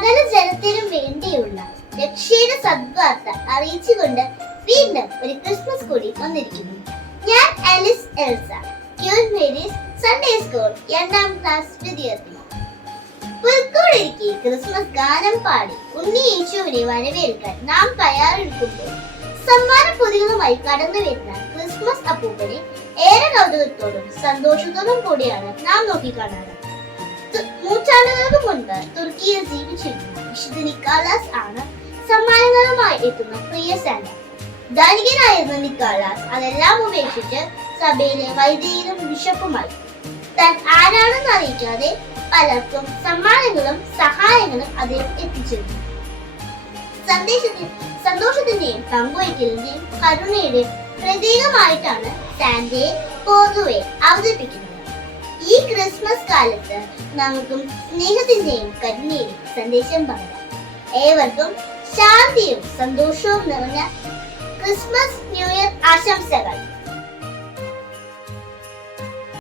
സകല ജനത്തിനും വേണ്ടിയുള്ള രക്ഷയുടെ സദ്വാർത്ത അറിയിച്ചുകൊണ്ട് വീണ്ടും ഒരു ക്രിസ്മസ് കൂടി വന്നിരിക്കുന്നു. ഞാൻ Alice Elsa, queen Mary's Sunday school 2ാം class വിദ്യാർത്ഥി. പുൽക്കൂടിരിക്കെ ക്രിസ്മസ് ഗാനം പാടി ഉണ്ണി യേശുവിനെ വരവേൽക്കാൻ നാം തയ്യാറെടുക്കുമ്പോൾ സമ്മാന പൊതികളുമായി കടന്നു വരുന്ന ക്രിസ്മസ് അപ്പൂപ്പനെ ഏറെ കൗതുകത്തോടും സന്തോഷത്തോടും കൂടിയാണ് നാം നോക്കിക്കാണുന്നത്. നൂറ്റാണ്ടുകൾക്ക് മുൻപ് തുർക്കിയിൽ ജീവിച്ചിരുന്ന വിശുദ്ധ നിക്കോളാസ് ആണ് സമ്മാനങ്ങളുമായി എത്തുന്ന പ്രിയ സാന്റ. ധനികനായിരുന്ന നിക്കോളാസ് അതെല്ലാം ഉപേക്ഷിച്ച് സഭയിലെ വൈദികരും ബിഷപ്പുമായി. താൻ ആരാണെന്ന് അറിയിക്കാതെ പലർക്കും സമ്മാനങ്ങളും സഹായങ്ങളും അദ്ദേഹം എത്തിച്ചിരുന്നു. സന്തോഷത്തിന്റെയും പങ്കുവയ്ക്കലിന്റെയും കരുണയുടെയും പ്രതീകമായിട്ടാണ് സാന്റയെ പൊതുവെ അവതരിപ്പിക്കുന്നത്. ഈ ക്രിസ്മസ് കാലത്ത് നമുക്കും സ്നേഹത്തിന്റെയും കരുണയുടെയും സന്ദേശം പറയാം. ഏവർക്കും ശാന്തിയും സന്തോഷവും നിറഞ്ഞ ക്രിസ്മസ് ന്യൂ ഇയർ ആശംസകൾ.